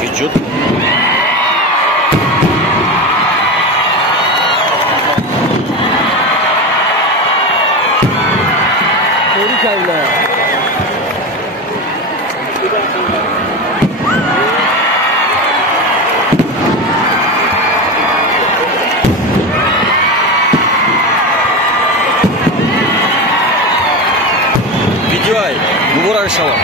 Vücut. Videoy, mübarek şalom.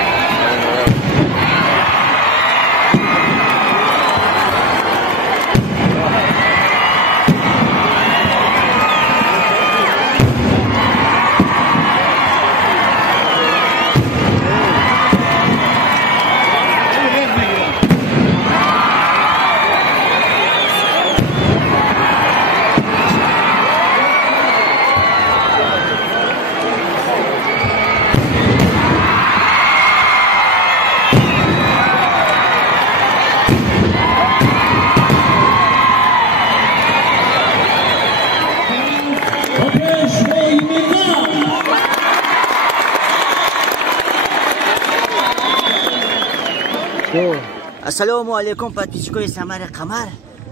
السلام علیکم پادپیچکوی سمر قمر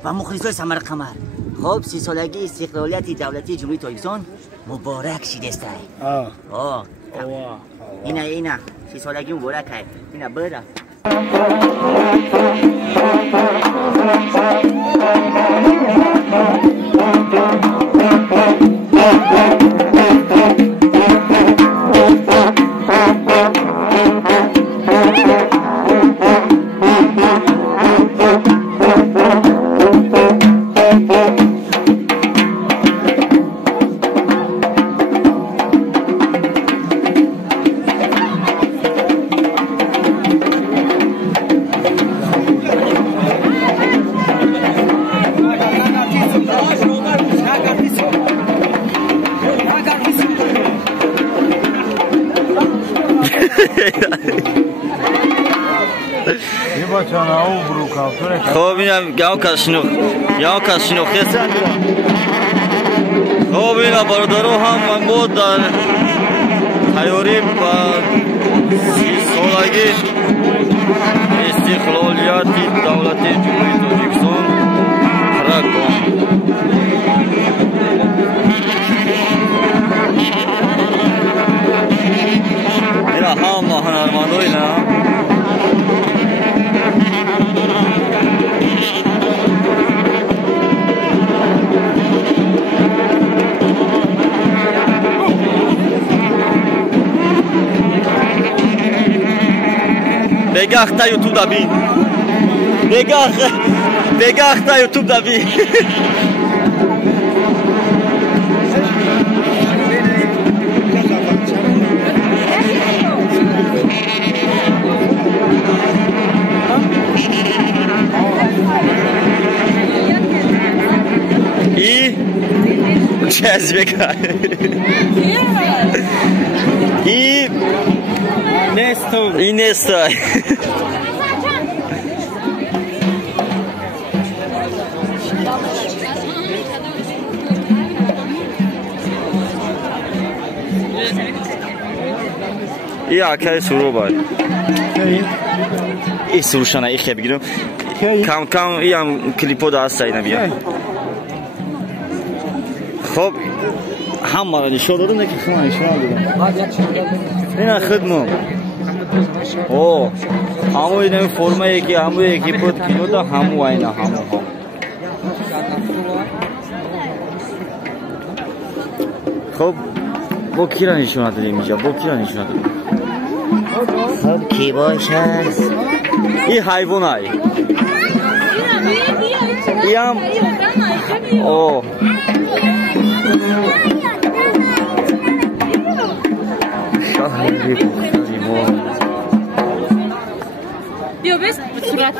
و مخلصای سمر قمر. خب 30 سالگی استقلالیت دولتی جمهوری تاجیکستان مبارک شیدسته. اینا 30 سالگی مبارک ہے. اینا برا خب اینم یا کس شنوختی هستن. خب اینا برادرها هم بود در تیاری با 30 سالگی استقلالیت دولتی جمهوری تاجیکستان رکن. اینا هم هنرمندای نه بگاه تا یوتیوب دابی. بگاه تا یوتیوب دابی. ای جذبه کار. ای Nesta. Ya kaj suroba. I slušana ih je bigno. Kam imam klipo da asta ina bia. Xo'p, hammalarni sho'rdim lekin xizmat ishlaydi. Mena xidmat. او همو این فرمایی که همو یکی بود کیلو دا همو اینا همو خب با کی را نشون دادیم اینجا با کی را نشون دادیم خب کی باشه این حیوان های این هم او شهری بخاری بیا بس صورت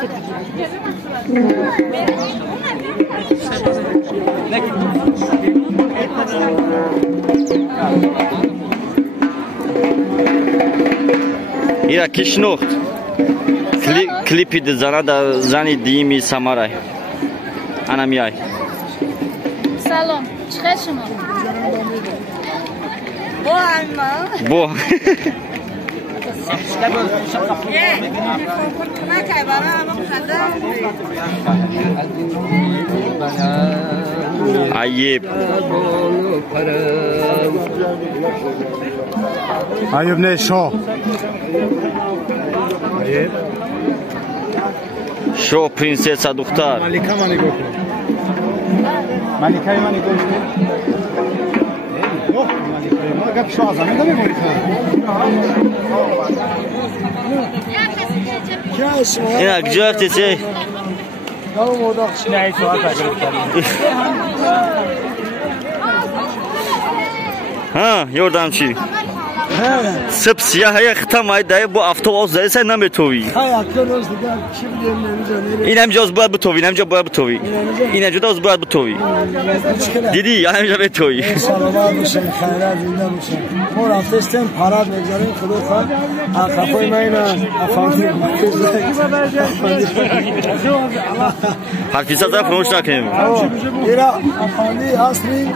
ایرا کشنوخت کلیپی دزانه در زنی دیمی سمارای انا میای سلام چخیر شما با اما با عیب ایوب نه شاه شو پرنسسا دختر ملکه منی گفت ملکه منی گفت ما گپ شاه زمین نمیگوید اینا کجا رفتی چه؟ ها یوردم چی؟ سب سیاه ختم های دای با افتوبوس دای سه نمیتوی. اینم جاز باید بتوی، اینم جا باید بتوی. اینم جا باید بتوی. دیدی اینم جا بتوی. سلامت باشین، خیرات زنده باشین. ما رفتیم پراد میگذاریم خدا خواهد. خفای مینا افاندی. حرفی سازا فراموش نکنیم. ایرا افاندی اصلی.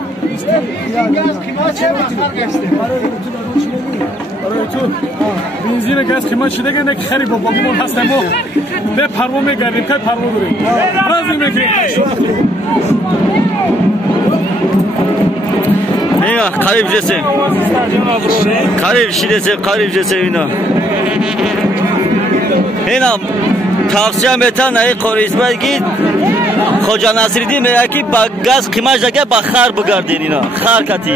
بنزین گاز قیمت شده که نه خرید با باقیمون هستیم ما به پروا میگردیم که پروا داریم راضی میگیم اینا قریب جسه قریب شیدسه قریب جسه اینا tavsiye metan ay qorisbat git Xo'ja Nasriddin meya ki ba gaz qiymat jaga ba xar bugardin ina xar kati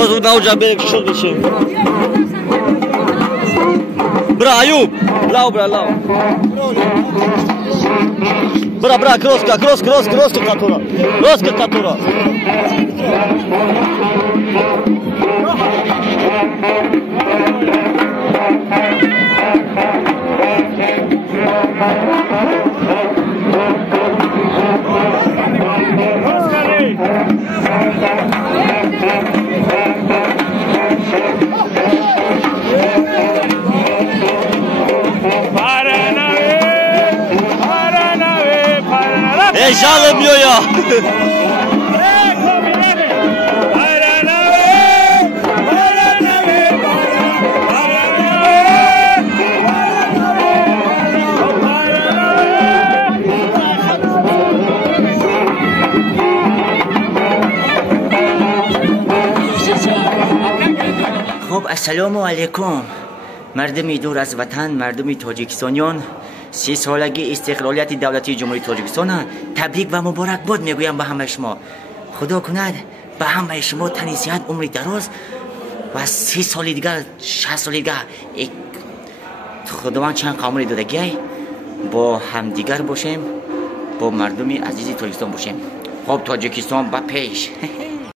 Oz nauja berek shod bishi Bra Ayub lao bra lao Bra cross katura Eşalım yo ya. خب السلام علیکم مردمی دور از وطن مردمی تاجیکستانیان 30 سالگی استقلالیت دولتی جمهوری تاجیکستان تبریک و مبارک باد میگویم به همه شما خدا کند به همه شما تنی صحت عمری دراز و 30 سال دیگر 60 سال دیگر خداوند چند قامری دادگی با همدیگر باشیم با مردمی عزیزی تاجیکستان باشیم خب تاجیکستان با پیش